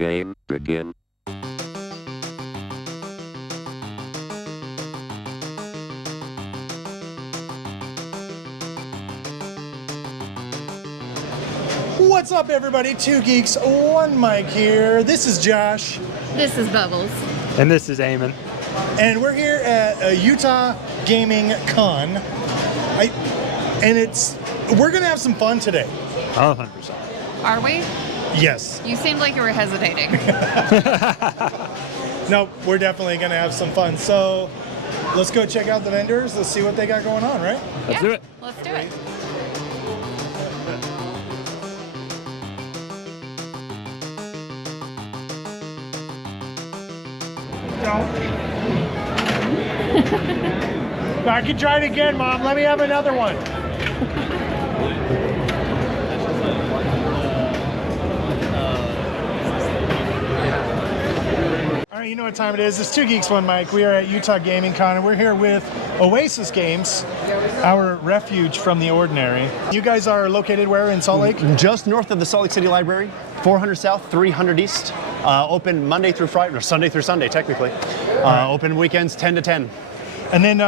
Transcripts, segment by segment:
Game begin. What's up, everybody? Two Geeks, One Mic here. This is Josh. This is Bubbles. And this is Eamon. And we're here at Utah Gaming Con. We're going to have some fun today. 100%. Are we? Yes. You seemed like you were hesitating. No, we're definitely going to have some fun. So let's go check out the vendors. Let's see what they got going on, right? Let's do it. Let's do it. I can try it again, Mom. Let me have another one. All right, you know what time it is. It's Two Geeks, One Mic. We are at Utah Gaming Con, and we're here with Oasis Games, our refuge from the ordinary. You guys are located where in Salt Lake? Just north of the Salt Lake City Library, 400 South, 300 East. Open Monday through Friday, or Sunday through Sunday, technically. Open weekends 10 to 10. And then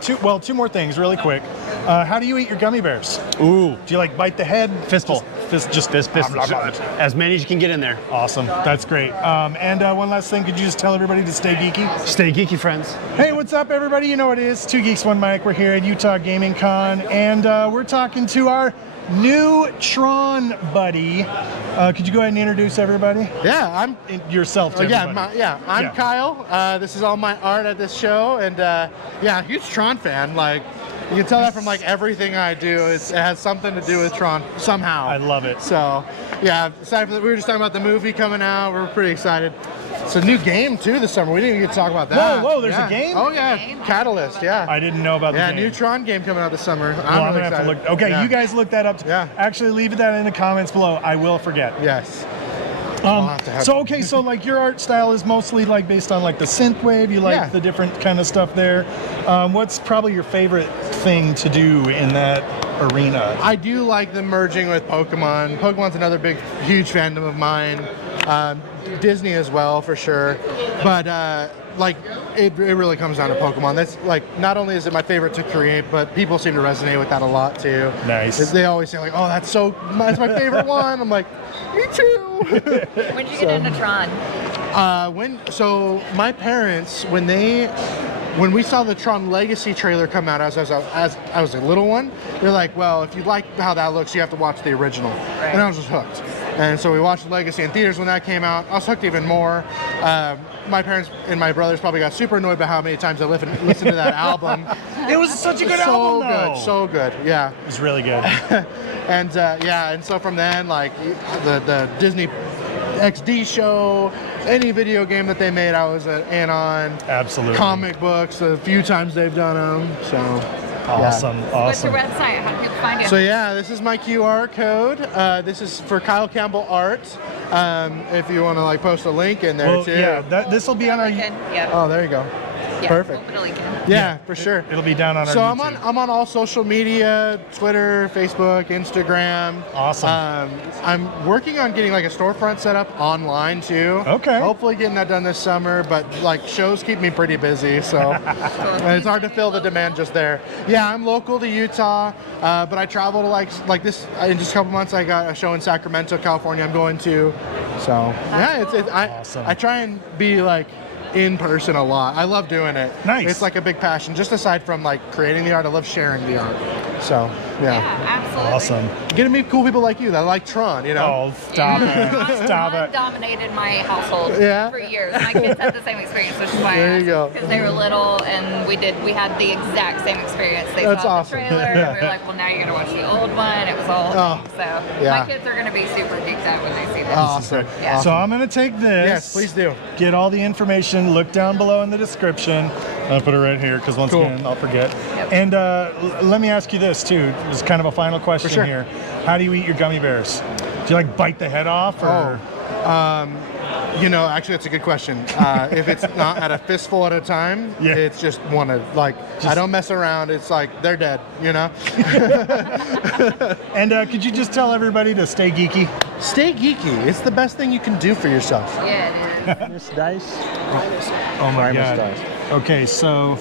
two more things really quick. How do you eat your gummy bears? Ooh. Do you like bite the head? Fistful. Fist. As many as you can get in there. Awesome. That's great. And one last thing, could you just tell everybody to stay geeky? Stay geeky, friends. Hey, what's up, everybody? You know what it is. Two Geeks, One Mic. We're here at Utah Gaming Con, and we're talking to our new Tron buddy. Could you go ahead and introduce everybody? Yeah, I'm Yourself to everybody. I'm Kyle. This is all my art at this show, and huge Tron fan. Like, you can tell that from like everything I do. It has something to do with Tron somehow. I love it. So, yeah. Aside from that, we were just talking about the movie coming out. We're pretty excited. It's a new game too this summer. We didn't even get to talk about that. Whoa, there's a game? Oh yeah, Catalyst. Yeah. I didn't know about the game. New Tron game coming out this summer. Well, I'm really gonna have to excited. look. Okay, Yeah. you guys look that up. Yeah. Actually, leave that in the comments below. I will forget. Yes. I'll have to have So like your art style is mostly like based on like the synthwave. You like the different kind of stuff there. What's probably your favorite thing to do in that arena? I do like the merging with Pokemon. Pokemon's another big, huge fandom of mine. Disney as well, for sure. But like, it really comes down to Pokemon. That's like, not only is it my favorite to create, but people seem to resonate with that a lot too. Nice. They always say like, oh, that's my favorite one. I'm like, me too. When did you get into Tron? So my parents, when we saw the Tron Legacy trailer come out as I was a little one, they're like, well, if you like how that looks, you have to watch the original. Right. And I was just hooked. And so we watched Legacy in theaters when that came out. I was hooked even more. My parents and my brothers probably got super annoyed by how many times I listened to that album. It was such a good album, though. So good, yeah. It was really good. And so from then, like the Disney XD show, any video game that they made, I was in on. Absolutely. Comic books, a few times they've done them. So Awesome. What's your website? How do people find you? So yeah, this is my QR code. This is for Kyle Campbell Art. If you want to like post a link in there too. Yeah, this will be on our. Yep. Oh, there you go. Yeah, Perfect. we'll put a link in. Yeah, for sure. It'll be down on our So YouTube. I'm on all social media, Twitter, Facebook, Instagram. Awesome. I'm working on getting like a storefront set up online too. Okay. Hopefully getting that done this summer, but like shows keep me pretty busy, so and it's hard to fill the demand just there. Yeah, I'm local to Utah, but I travel to like this in just a couple months. I got a show in Sacramento, California. I'm going to. So Awesome. I try and be like in person a lot. I love doing it. Nice. It's like a big passion. Just aside from like creating the art, I love sharing the art. So Yeah, absolutely. Awesome. getting to meet cool people like you that like Tron, you know. Oh, stop it. Stop Tron it. dominated my household Yeah? for years. My kids had the same experience, which is why There you go. because they were little and we had the exact same experience. They That's saw awesome. the trailer and we were like, well, now you're gonna watch the old one. It was all Oh, so yeah. my kids are gonna be super geeked out when they see this. Awesome. Yeah. So I'm going to take this. Yes, please do. Get all the information. Look down below in the description. I'll put it right here because once Cool. again, I'll forget. Yep. And let me ask you this too. It's kind of a final question sure. here. How do you eat your gummy bears? Do you like bite the head off or? You know, actually, that's a good question. If it's not at a fistful at a time, Yeah. it's just one of, like, I don't mess around. It's like, they're dead, you know? And could you just tell everybody to stay geeky? Stay geeky. It's the best thing you can do for yourself. Yeah, it is. This dice. Oh my Primus god. dice. Okay, so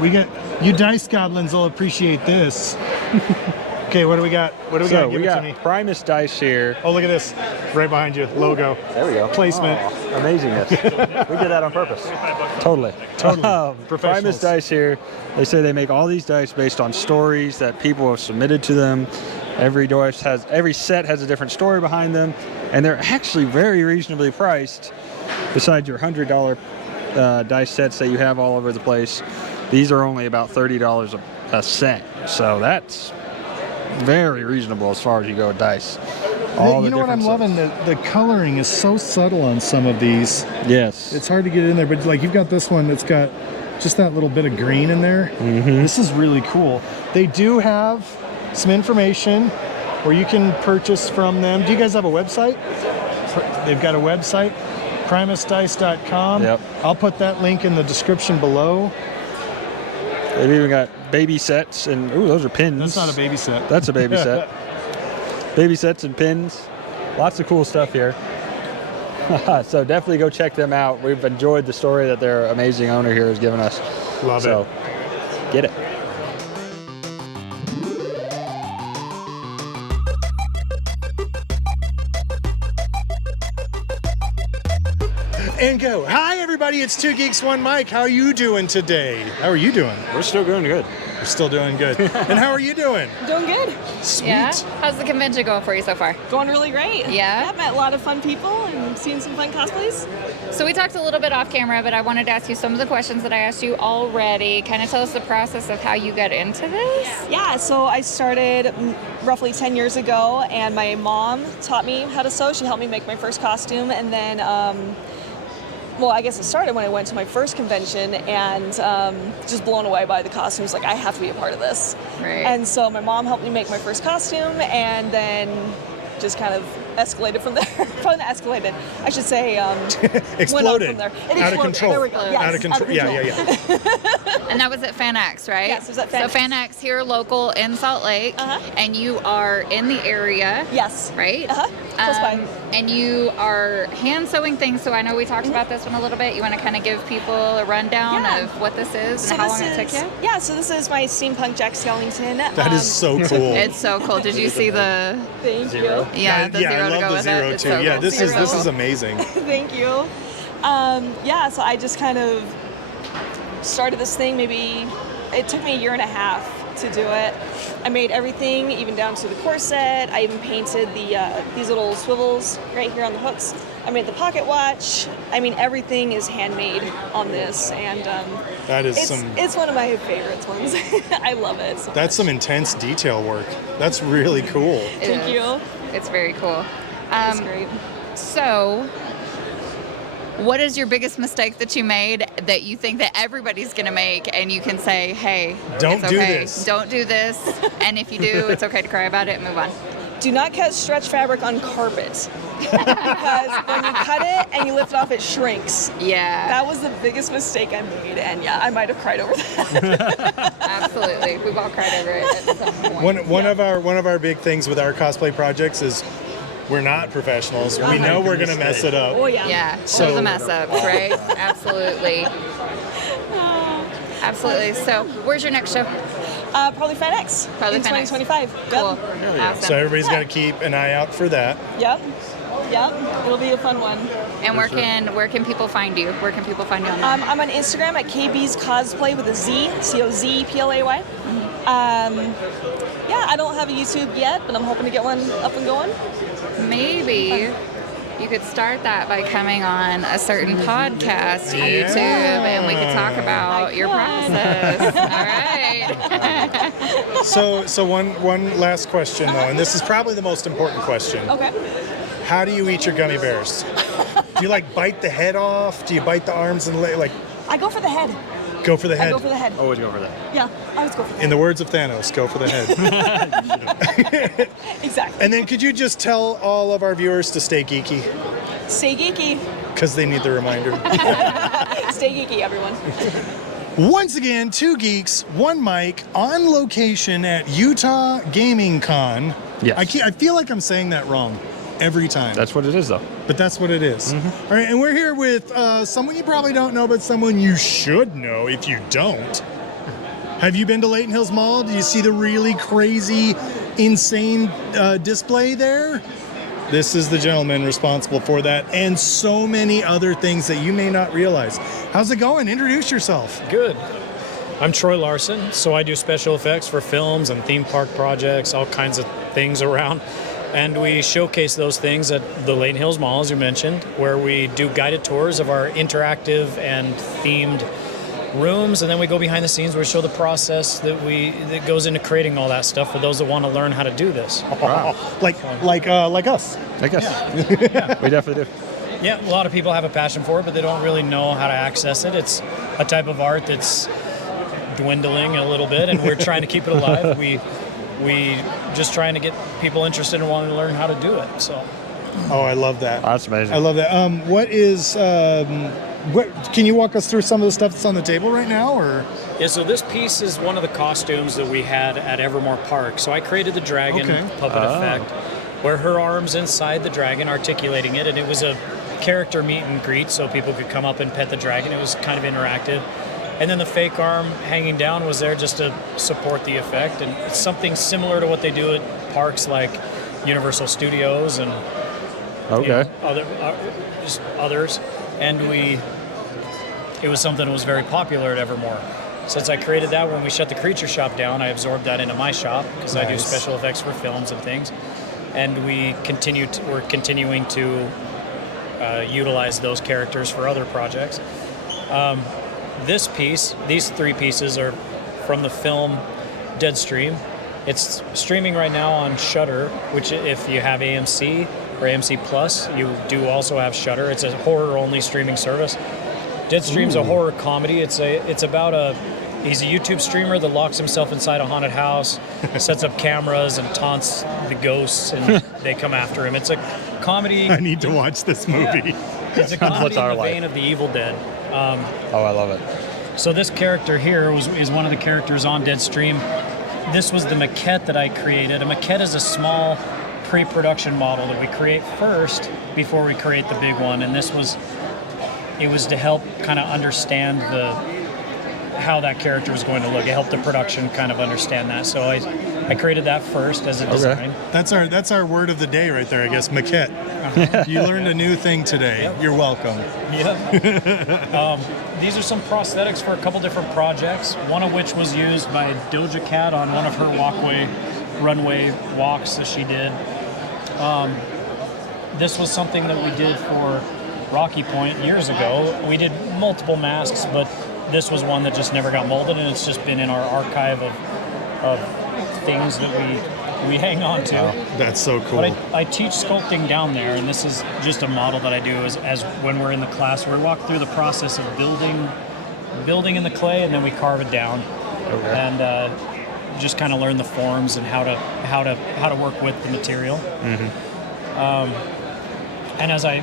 we got you dice goblins will appreciate this. Okay, what do we got? What do we got? So Give we it to got me. Primus dice here. Oh, look at this. Right behind you. Logo. There we go. Placement. Oh, amazingness. We did that on purpose. Totally. Totally. Professionals. Primus dice here. They say they make all these dice based on stories that people have submitted to them. Every set has a different story behind them, and they're actually very reasonably priced. Besides your $100 dice sets that you have all over the place, these are only about $30 a set. So that's very reasonable as far as you go with dice. All You the know what I'm different loving? The coloring is so subtle on some of these. sets. Yes. It's hard to get in there, but like you've got this one that's got just that little bit of green in there. This is really cool. They do have some information where you can purchase from them. Do you guys have a website? They've got a website, primusdice.com. Yep. I'll put that link in the description below. They've even got baby sets, and ooh, those are pins. That's not a baby set. That's a baby set. Baby sets and pins. Lots of cool stuff here. So definitely go check them out. We've enjoyed the story that their amazing owner here has given us. Love so, it. Get it. And go. Hi, everybody. It's Two Geeks, One Mike. How are you doing today? How are you doing? We're still doing good. We're still doing good. And how are you doing? Doing good. Sweet. Yeah? How's the convention going for you so far? Going really great. Yeah? Met a lot of fun people and seen some fun cosplays. So we talked a little bit off camera, but I wanted to ask you some of the questions that I asked you already. Kind of tell us the process of how you got into this. Yeah, so I started roughly 10 years ago, and my mom taught me how to sew. She helped me make my first costume, and then well, I guess it started when I went to my first convention and just blown away by the costumes. Like, I have to be a part of this. Right. And so my mom helped me make my first costume, and then just kind of escalated from there. Probably not escalated. I should say went up from there. It Out of exploded. control. There we go. Yes, Out of control. Yeah. And that was at FanX, right? Yes, it was at So FanX. FanX here local in Salt Lake. Uh-huh. And you are in the area. Yes. Right? Uh-huh. Close by. And you are hand sewing things. So I know we talked about this one a little bit. You want to kind of give people a rundown Yeah. of what this is So and how this long it is, took you? yeah, so this is my steampunk Jack Skellington. That is so cool. It's so cool. Did you see the Thank Zero. you. yeah the yeah, zero I to love go the with zero it? It's too. so Yeah, cool. this is Zero. amazing. Thank you. Yeah, so I just kind of started this thing. Maybe it took me a year and a half to do it. I made everything, even down to the corset. I even painted these little swivels right here on the hooks. I made the pocket watch. I mean, everything is handmade on this, and That is it's one of my favorite ones. I love it. So that's some intense detail work. That's really cool. It Thank is. you. It's very cool. That's great. So, what is your biggest mistake that you made that you think that everybody's gonna make, and you can say, "Hey, Don't it's do okay. this." Don't do this." And if you do, it's okay to cry about it and move on. Do not cut stretch fabric on carpet because when you cut it and you lift it off, it shrinks. Yeah, That was the biggest mistake I made, and yeah, I might have cried over that. absolutely. We've all cried over it at some point. One of our big things with our cosplay projects is we're not professionals. We know we're gonna mess it up. Oh yeah. Yeah, So- so the mess ups, right? Absolutely. Absolutely. So, where's your next show? Probably FanX. Probably in FanX. 2025. Cool. Yep. Awesome. So everybody's got to keep an eye out for that. Yep. It'll be a fun one. And where can people find you? Where can people find you online? I'm on Instagram at KB's Cosplay with a Z, COZPLAY. Yeah, I don't have a YouTube yet, but I'm hoping to get one up and going. Maybe you could start that by coming on a certain podcast, YouTube, and we could talk about your process. All right. So one last question though, and this is probably the most important question. Okay. How do you eat your gummy bears? Do you like bite the head off? Do you bite the arms and like I go for the head. go for the I head? go for the head. Always go for that. Yeah, I always go for the In the words of Thanos, go for the head. head. Exactly. And then could you just tell all of our viewers to stay geeky? Stay geeky. Because they need the reminder. Stay geeky, everyone. Once again, 2 geeks, 1 mic, on location at Utah Gaming Con. Yes. I feel like I'm saying that wrong every time. That's what it is, though. But that's what it is. All right, and we're here with someone you probably don't know, but someone you should know if you don't. Have you been to Layton Hills Mall? Do you see the really crazy, insane display there? This is the gentleman responsible for that and so many other things that you may not realize. How's it going? Introduce yourself. Good. I'm Troy Larson, so I do special effects for films and theme park projects, all kinds of things around. And we showcase those things at the Layton Hills Mall, as you mentioned, where we do guided tours of our interactive and themed rooms, and then we go behind the scenes where we show the process that goes into creating all that stuff for those that want to learn how to do this. Wow. Like us. I guess. We definitely do. Yeah, a lot of people have a passion for it, but they don't really know how to access it. It's a type of art that's dwindling a little bit, and we're trying to keep it alive. We just trying to get people interested and wanting to learn how to do it. So. Oh, I love that. That's amazing. I love that. What can you walk us through some of the stuff that's on the table right now, or? Yeah, so this piece is one of the costumes that we had at Evermore Park. So I created the dragon puppet effect, where her arm's inside the dragon, articulating it, and it was a character meet and greet, so people could come up and pet the dragon. It was kind of interactive. And then the fake arm hanging down was there just to support the effect, and it's something similar to what they do at parks like Universal Studios and just others. And it was something that was very popular at Evermore. Since I created that, when we shut the Creature Shop down, I absorbed that into my shop because I do special effects for films and things. And we're continuing to utilize those characters for other projects. This piece, these 3 pieces are from the film Deadstream. It's streaming right now on Shudder, which if you have AMC or AMC Plus, you do also have Shudder. It's a horror-only streaming service. Deadstream's a horror comedy. It's about he's a YouTube streamer that locks himself inside a haunted house, sets up cameras and taunts the ghosts, and they come after him. It's a comedy. I need to watch this movie. Yeah. It's a comedy in the vein of The Evil Dead. I love it. So this character here is one of the characters on Deadstream. This was the maquette that I created. A maquette is a small pre-production model that we create first before we create the big one, and it was to help kind of understand how that character was going to look. It helped the production kind of understand that. So I created that first as a design. That's our word of the day right there, I guess, maquette. You learned a new thing today. Yep. You're welcome. Yeah. These are some prosthetics for a couple different projects, one of which was used by Doja Cat on one of her runway walks that she did. This was something that we did for Rocky Point years ago. We did multiple masks, but this was one that just never got molded, and it's just been in our archive of things that we hang on to. Wow, that's so cool. But I teach sculpting down there, and this is just a model that I do as when we're in the class, we walk through the process of building in the clay, and then we carve it down, and just kind of learn the forms and how to work with the material. And as I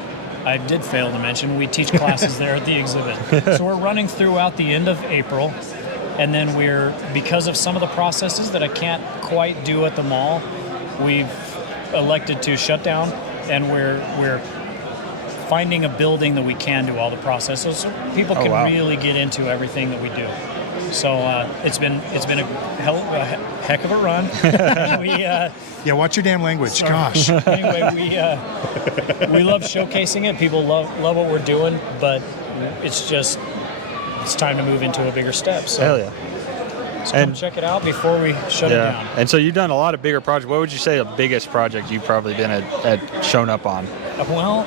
did fail to mention, we teach classes there at the exhibit. So we're running throughout the end of April, and then because of some of the processes that I can't quite do at the mall, we've elected to shut down, and we're finding a building that we can do all the processes so people can really get into everything that we do. So it's been a heck of a run. Yeah, watch your damn language. Sorry. Gosh. Anyway, we love showcasing it. People love what we're doing, but it's time to move into a bigger step. So. Hell yeah. So come check it out before we shut it down. And so you've done a lot of bigger projects. What would you say the biggest project you've probably been at shown up on? Well,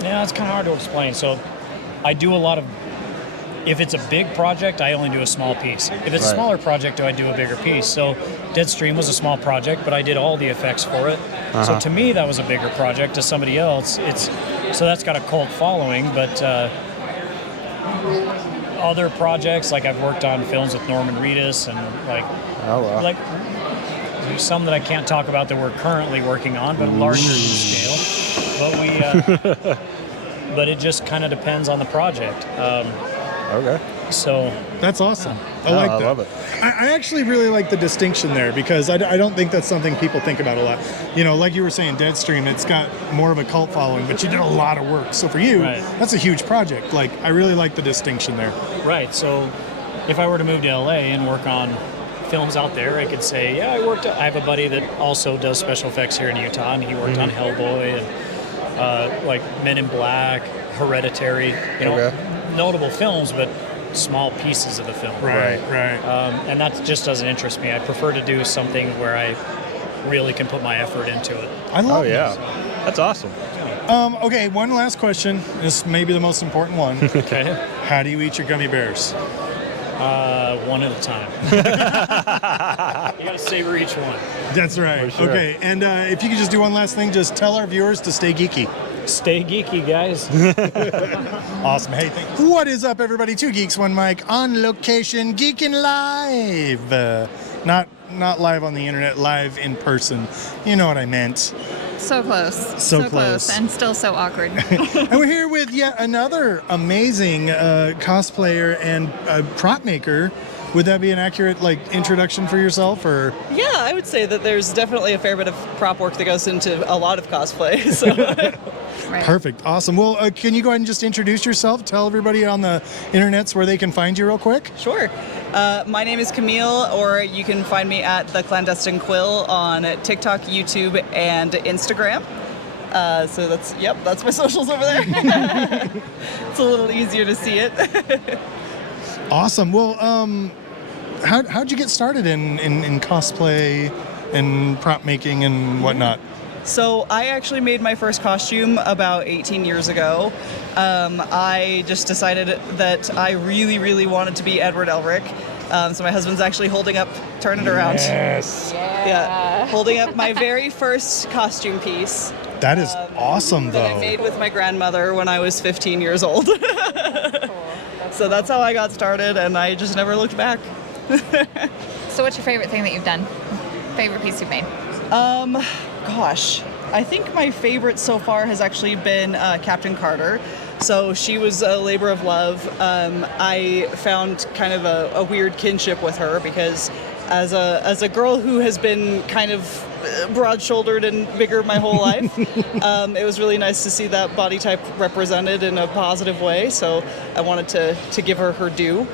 it's kind of hard to explain. So I do a lot of. If it's a big project, I only do a small piece. If it's a smaller project, I do a bigger piece. So Deadstream was a small project, but I did all the effects for it. So to me, that was a bigger project. To somebody else, so that's got a cult following. But other projects, like I've worked on films with Norman Reedus, and like there's some that I can't talk about that we're currently working on, but larger in scale. but but it just kind of depends on the project. Okay. So That's awesome. I like that. I love it. I actually really like the distinction there because I don't think that's something people think about a lot. You know, like you were saying, Deadstream, it's got more of a cult following, but you did a lot of work. So for you, Right. that's a huge project. Like, I really like the distinction there. right. So if I were to move to LA and work on films out there, I could say, yeah, I have a buddy that also does special effects here in Utah, and he worked on Hellboy and like Men in Black, Hereditary, notable films, but small pieces of the film. Right. And that just doesn't interest me. I prefer to do something where I really can put my effort into it. I love Oh yeah, that's awesome. Okay, one last question. This may be the most important one. Okay. How do you eat your gummy bears? One at a time. You gotta savor each one. That's right. For sure. Okay, and if you could just do one last thing, just tell our viewers to stay geeky. Stay geeky, guys. Awesome. Hey, thank you. What is up, everybody? Two Geeks, One Mic, on location, geeking live. Not live on the internet, live in person. You know what I meant. So close. So close. And still so awkward. And we're here with yet another amazing cosplayer and prop maker. Would that be an accurate introduction for yourself, or? Yeah, I would say that there's definitely a fair bit of prop work that goes into a lot of cosplay. So. Right. Perfect. Awesome. Well, can you go ahead and just introduce yourself? Tell everybody on the internets where they can find you real quick. Sure. My name is Camille, or you can find me at The Clandestine Quill on TikTok, YouTube, and Instagram. So that's my socials over there. It's a little easier to see it. Awesome. Well, how'd you get started in cosplay and prop making and whatnot? So I actually made my first costume about 18 years ago. I just decided that I really, really wanted to be Edward Elric. So my husband's actually holding up, turn it around. Yes. Yeah, holding up my very first costume piece. That is awesome, That I though. made with my grandmother when I was 15 years old. So that's how I got started, and I just never looked back. So what's your favorite thing that you've done? Favorite piece you've made? Gosh, I think my favorite so far has actually been Captain Carter. So she was a labor of love. I found kind of a weird kinship with her because as a girl who has been kind of broad-shouldered and bigger my whole life, it was really nice to see that body type represented in a positive way. So I wanted to give her due.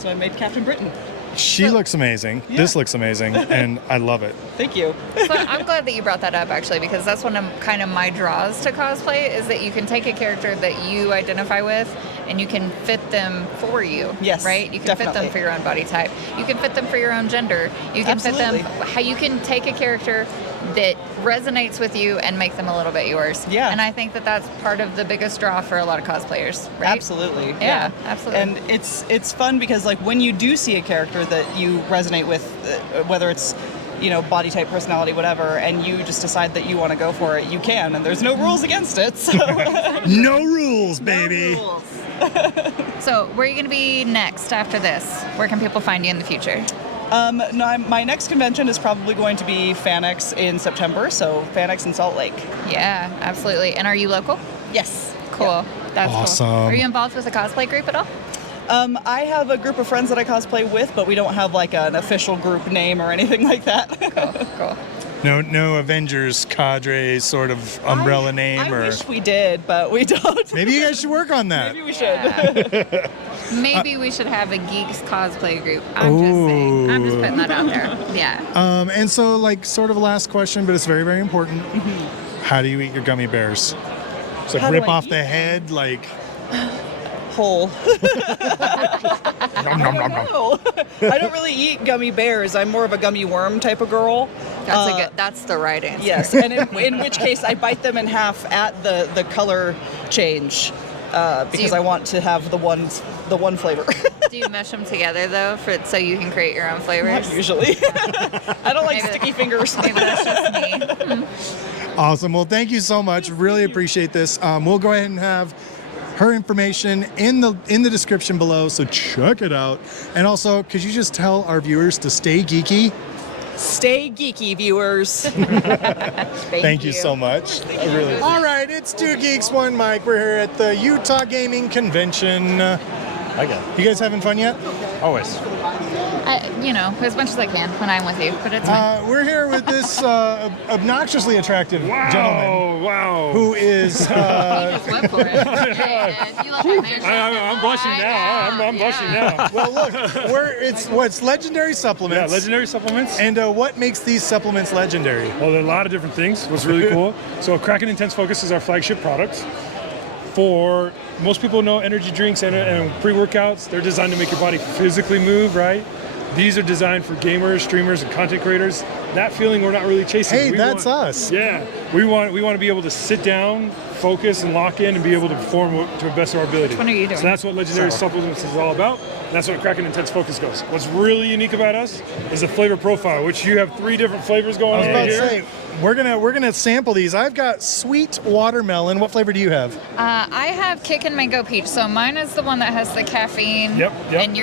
So I made Captain Britain. She looks amazing. Yeah. This looks amazing, and I love it. Thank you. So I'm glad that you brought that up, actually, because that's one of kind of my draws to cosplay is that you can take a character that you identify with and you can fit them for you. Yes, Right? You can definitely. fit them for your own body type. You can fit them for your own gender. You can Absolutely. fit them how you can take a character that resonates with you and make them a little bit yours. Yeah. And I think that that's part of the biggest draw for a lot of cosplayers, right? Absolutely. Yeah, absolutely. And it's fun because when you do see a character that you resonate with, whether it's body type, personality, whatever, and you just decide that you want to go for it, you can, and there's no rules against it. So No rules, baby. No rules. So where are you going to be next after this? Where can people find you in the future? No, my next convention is probably going to be FanX in September, so FanX in Salt Lake. Yeah, absolutely. And are you local? Yes. Cool. That's Awesome. cool. Are you involved with a cosplay group at all? I have a group of friends that I cosplay with, but we don't have an official group name or anything like that. Cool. No Avengers cadre sort of umbrella name, I or wish we did, but we don't. maybe you guys should work on that. Maybe we should. Maybe we should have a geeks cosplay group. I'm just saying. I'm just putting that out there. Yeah. And so, sort of a last question, but it's very, very important. How do you eat your gummy bears? So How do rip I off eat the them? head, Whole. nom, nom, nom, nom. No, I don't really eat gummy bears. I'm more of a gummy worm type of girl. That's the right answer. Yes, and in which case I bite them in half at the color change because I want to have the one flavor. Do you mesh them together though, so you can create your own flavors? Not usually. I don't like Maybe sticky fingers. Maybe that's just me. Awesome. Well, thank you so much. Really appreciate this. We'll go ahead and have her information in the description below, so check it out. And also, could you just tell our viewers to stay geeky? Stay geeky, viewers. Thank you so much. All right, it's Two Geeks, One Mic. We're here at the Utah Gaming Convention. You guys having fun yet? Always. As much as I can when I'm with you, but it's fine. We're here with this obnoxiously attractive gentleman. Wow. Who is... You just went for it. And you left my man I'm blushing now. I'm blushing now. Well, look, it's legendary supplements. Yeah, legendary supplements. And what makes these supplements legendary? Well, there are a lot of different things. What's really cool. So Kraken Intense Focus is our flagship product. For most people know energy drinks and pre-workouts, they're designed to make your body physically move, right? These are designed for gamers, streamers, and content creators. That feeling we're not really chasing. Hey, that's us. Yeah, we want to be able to sit down, focus, and lock in, and be able to perform to the best of our ability. Which one are you doing? So that's what legendary supplements is all about. And that's what Kraken Intense Focus goes. What's really unique about us is the flavor profile, which you have 3 different flavors going on right here. We're gonna sample these. I've got sweet watermelon. What flavor do you have? I have Kick and Mango Peach, so mine is the one that has the caffeine. Yep. And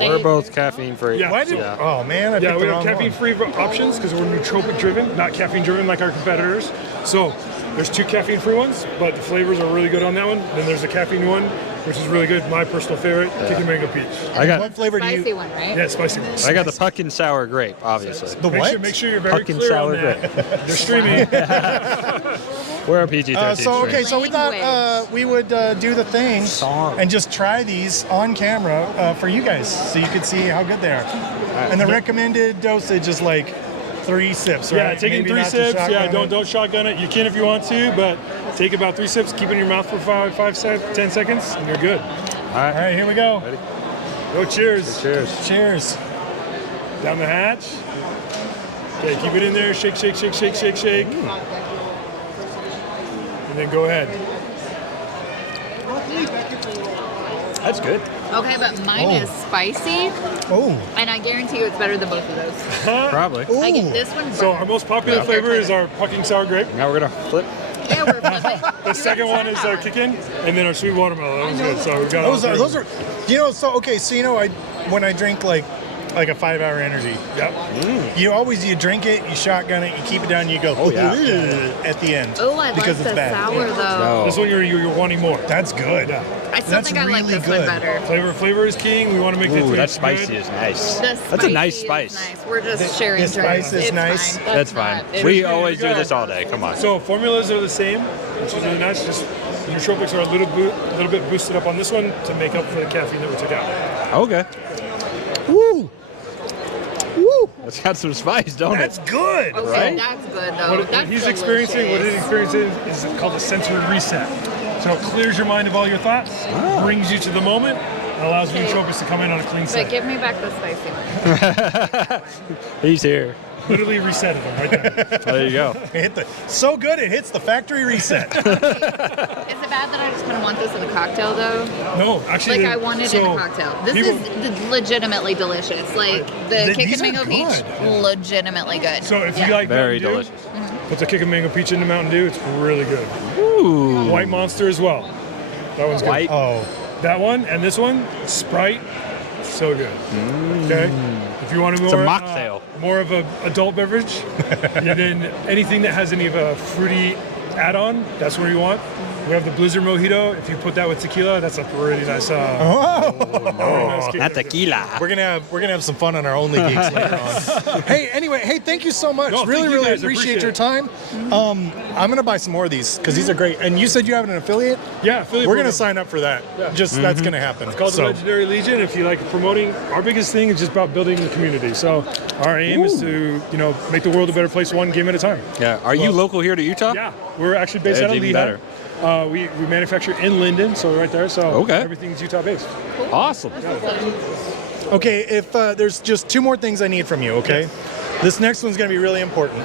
We're both caffeine free. Yeah. Oh man, I picked we the have wrong caffeine-free options because we're nootropic driven, not caffeine driven like our competitors. So there's 2 caffeine-free ones, but the flavors are really good on that one. Then there's a caffeine one, which is really good. My personal favorite, Kick and Mango Peach. What flavor do spicy you? one, right? Yeah, spicy one. I got the pumpkin sour grape, obviously. The what? Make sure you're very Pumpkin clear sour on that. They're streaming. We're a PG-13. So we thought we would do the thing and just try these on camera for you guys, so you could see how good they are. And the recommended dosage is like 3 sips, right? Yeah, taking Maybe 3 not to sips. Yeah, shotgun it. don't shotgun it. You can if you want to, but take about 3 sips. Keep it in your mouth for 10 seconds, and you're good. All right, here we go. Ready? Go, cheers. Cheers. Cheers. Down the hatch. Okay, keep it in there. Shake, shake, shake, shake, shake, shake. And then go ahead. That's good. Okay, but mine is spicy, Oh. and I guarantee you it's better than both of those. Probably. I get this one. So our most popular Yeah. flavor is our pumpkin sour grape. Now we're gonna flip. Yeah, we're flipping. The second one is our Kickin', and then our sweet watermelon. That was good. So we got all three. Those are, when I drink like a 5-hour energy. Yep. You drink it, you shotgun it, you keep it down, you go at the end. Oh, I like because the it's bad. sour though. This one you're wanting more. That's good. I still think I like really this good. one better. Flavor is king. We want to make it That spicy is nice. The That's a nice spicy is spice. Nice. We're just sharing the drinks. spice is It's nice. Fine. That's fine. Not- We always do this all day. Come on. So formulas are the same, which is really nice. Just the nootropics are a little bit boosted up on this one to make up for the caffeine that we took out. Okay. Woo! Woo! It's got some spice, don't That's it? good. Okay, Right? that's good though. What That's he's delicious. experiencing is called a sensory reset. So it clears your mind of all your thoughts, brings you to the moment, and allows Okay. nootropics to come in on a clean But slate. give me back the spicy one. He's here. Literally resetted them right there. There you go. So good it hits the factory reset. Is it bad that I just kind of want this in a cocktail though? No, actually, Like I want it in a cocktail. This is legitimately delicious. Like the Kick these and are Mango Peach, good. legitimately good. So if you Yeah. like Very Mountain Dew, delicious. put the Kick and Mango Peach into Mountain Dew. It's really good. Ooh. White Monster as well. That one's good. White. Oh. That one and this one, Sprite, so good. Okay. If you want It's a more, mocktail. more of an adult beverage, and then anything that has any of a fruity add-on, that's where you want. We have the Blizzard Mojito. If you put that with tequila, that's a pretty nice. Very nice kick. Not tequila. We're gonna have some fun on our Only Geeks later on. Hey, thank you so much. No, really, thank you really guys. appreciate your Appreciate time. I'm gonna buy some more of these because these are great. And you said you have an affiliate? Yeah, affiliate We're gonna program. sign up for that. That's gonna happen. It's called the Legendary Legion. If you like promoting, our biggest thing is just about building the community. So our aim is to make the world a better place one game at a time. Yeah. Are you local here to Utah? Yeah, we're actually based That's out of even Lehigh. better. We manufacture in Linden, so right there. So Okay. everything's Utah based. Awesome. Okay, if there's just 2 more things I need from you, okay? This next one's gonna be really important.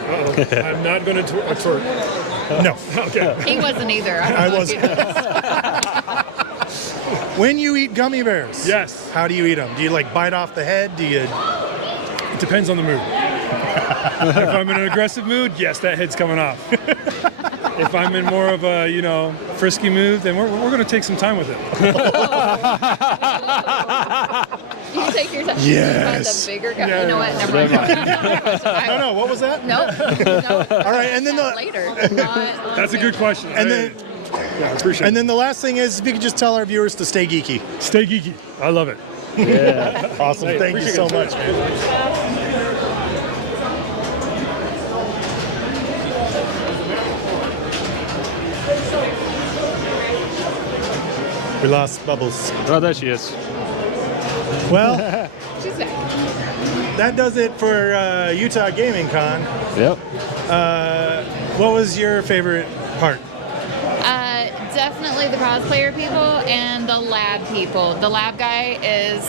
I'm not going to twerk. No. Okay. He wasn't either. I wasn't. When you eat gummy bears, Yes. how do you eat them? Do you like bite off the head? Do you? It depends on the mood. If I'm in an aggressive mood, yes, that head's coming off. If I'm in more of a, frisky mood, then we're going to take some time with it. You take your time. Yes. The bigger guy. Yeah. You know what? Never mind. No, what was that? Nope. All right, and then later. That's a good question. And then, yeah, I appreciate and then the last thing is, if you could just tell our viewers to stay geeky. it. Stay geeky. I love it. Yeah. Awesome. Hey, Thank you so appreciate much, man. We lost Bubbles. Oh, there she is. Well, She's back. that does it for Utah Gaming Con. Yep. What was your favorite part? Definitely the cosplayer people and the lab people. The lab guy is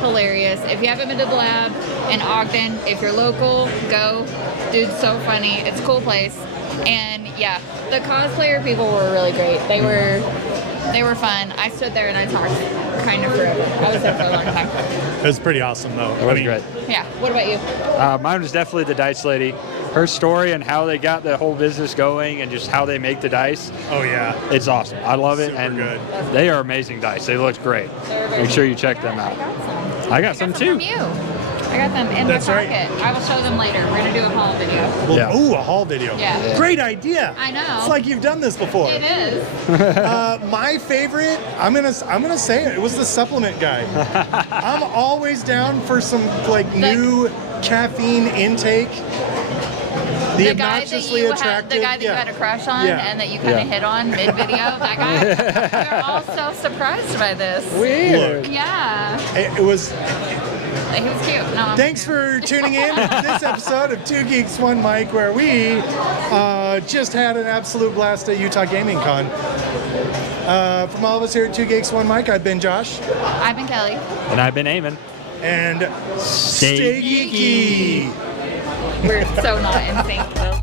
hilarious. If you haven't been to the lab in Ogden, if you're local, go. Dude's so funny. It's a cool place. And yeah, the cosplayer people were really great. They were fun. I stood there and I talked kind of forever. I was there for a long time. It was pretty awesome, though. That was great. Yeah. What about you? Mine was definitely the dice lady. Her story and how they got the whole business going and just how they make the dice. Oh, yeah. It's awesome. I love it. Super And good. they are amazing dice. They look great. Make sure you check them out. I got some too. From you. I got them in That's my right. pocket. I will show them later. We're gonna do a haul video. Well, Yeah. ooh, a haul video. Yeah. Great idea. I know. It's like you've done this before. It is. My favorite, I'm gonna say it. It was the supplement guy. I'm always down for some like new caffeine intake. The obnoxiously attractive. The guy that you had a crush on Yeah. and that you kind of hit on mid-video. That guy. We're all so surprised by this. Weird. Yeah. It was. He was cute. No, I'm Thanks for tuning in to this episode of Two Geeks, One Mic, where we just had an absolute blast at Utah Gaming Con. From all of us here at Two Geeks, One Mic, I've been Josh. I've been Kelly. And I've been Eamon. And Stay geeky. We're so not in sync.